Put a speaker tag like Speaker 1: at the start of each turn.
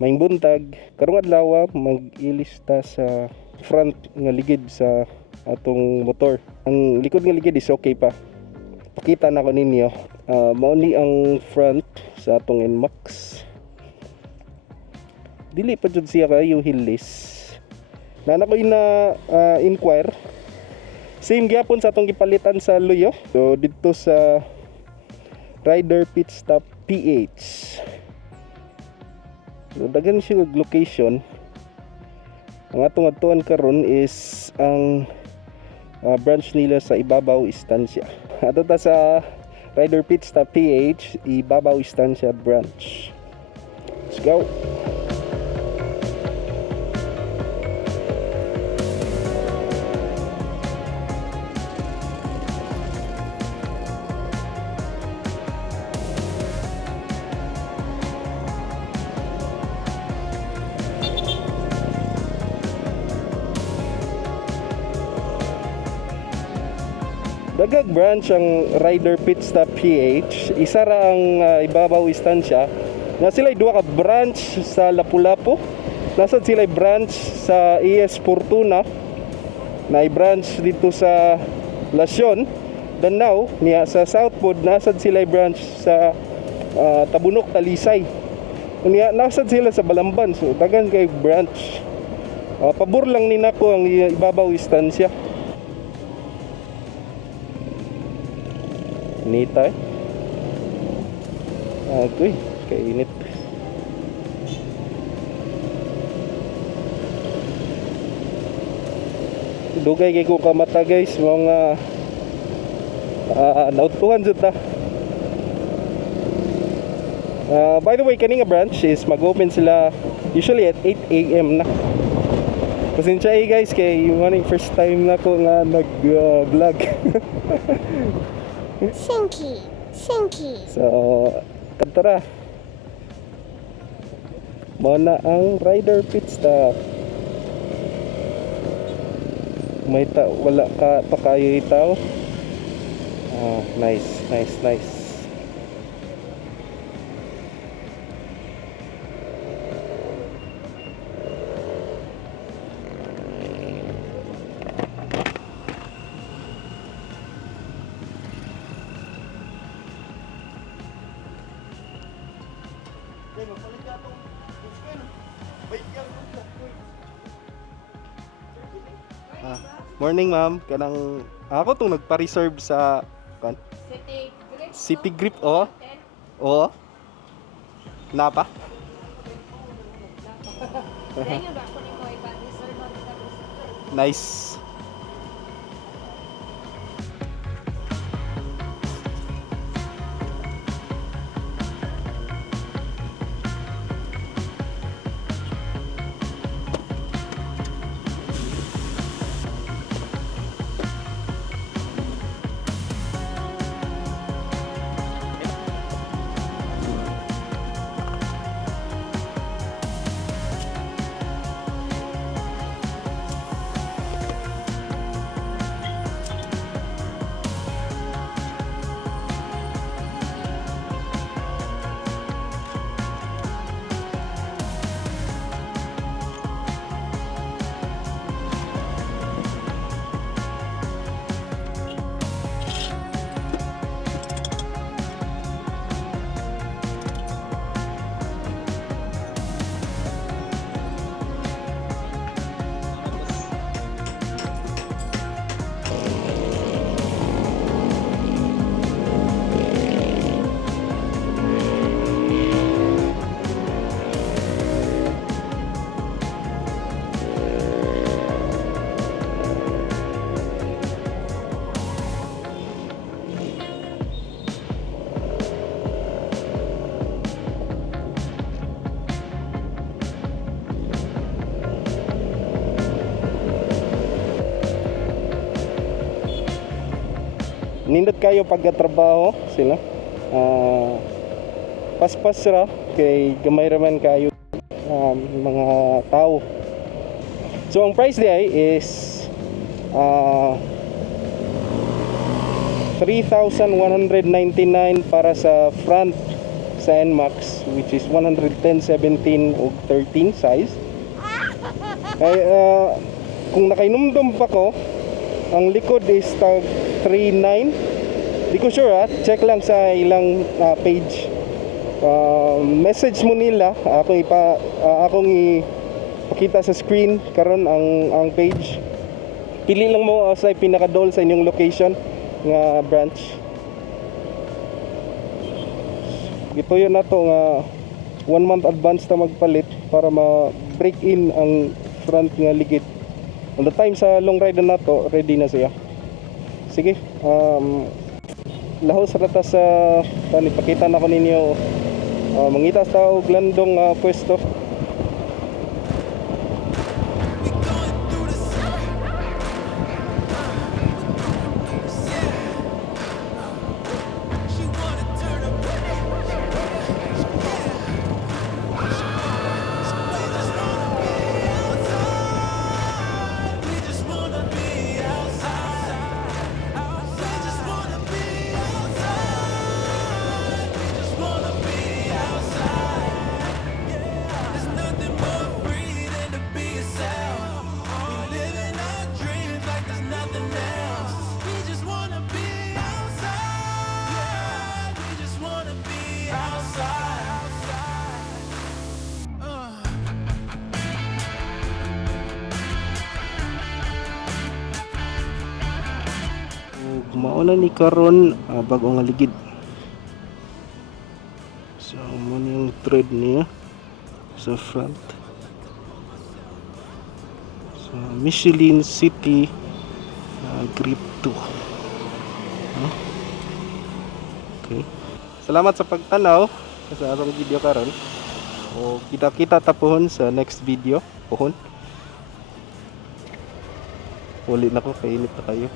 Speaker 1: Maing buntag, karong adlaw mag-ilista sa front nga ligid sa atong motor. Ang likod nga ligid is okay pa. Pakita na ko ninyo. Ah, mao ni ang front sa atong NMAX. Dili pa jud siya kayo hillis. Na ko ina ah, inquire. Same gyapon sa atong gipalitan sa Luyo. So dito sa Rider Pit Stop PH. So, dagan siya og location. Ang atong atuan karon is ang ah, branch nila sa Ibabaw Istansya. Ato ta sa Rider Pit Stop PH, Ibabaw Istansya branch. Let's go. Dagag branch ang Rider Pit Stop PH. Isa ra ang ah, ibabaw istansya. Na sila duha ka branch sa Lapu-Lapu. Nasad sila branch sa ES Fortuna. Na branch dito sa Lasyon. Danau niya sa Southwood nasad sila branch sa ah, Tabunok Talisay. Niya nasad sila sa Balamban. So dagan kay branch. Ah, pabor lang ni nako ang ibabaw istansya. Nita eh. Agoy, kainit. Dugay kay ko kamata guys, mga uh, nautuhan jud ta. Ah, by the way, kaning nga branch is mag-open sila usually at 8 a.m. na. Pasensya eh guys kay yung ano, first time na ko nga nag-vlog.
Speaker 2: Sinky, Sinky.
Speaker 1: So, tara. Mo na ang rider pit stop. May ta wala ka pa kayo itaw. Ah, nice, nice, nice. Ah, morning ma'am, kanang ako tong nagpa-reserve sa kan
Speaker 2: City Grip.
Speaker 1: City Grip oh. Oo. Napa?
Speaker 2: Dahil
Speaker 1: Nindot kayo pagkatrabaho sila. Ah, paspas ra kay gamay raman kayo um, mga tao. So ang price di is ah 3,199 para sa front sa NMAX which is 110, 17 o 13 size. Ay, ah, kung nakainumdum pa ko, ang likod is tag 39. Di ko sure ha, check lang sa ilang ah, page. Ah, message mo nila, ako ipa ah, akong ipakita sa screen karon ang ang page. Pili lang mo ah, sa pinaka-dol sa inyong location nga branch. Ito yun na to nga one month advance na magpalit para ma-break in ang front nga ligid. On the time sa long ride na to, ready na siya. Sige, um, lahos rata sa tani pakita na ko ninyo uh, mangita sa og landong ah, pwesto. Mauna ni karon uh, bago nga ligid. So mo yung thread niya sa front. So Michelin City uh, grip 2 Huh? okay. Salamat sa pagtanaw sa atong video karon. O kita kita tapuhon sa next video pohon Uli na ko, kainit na kayo.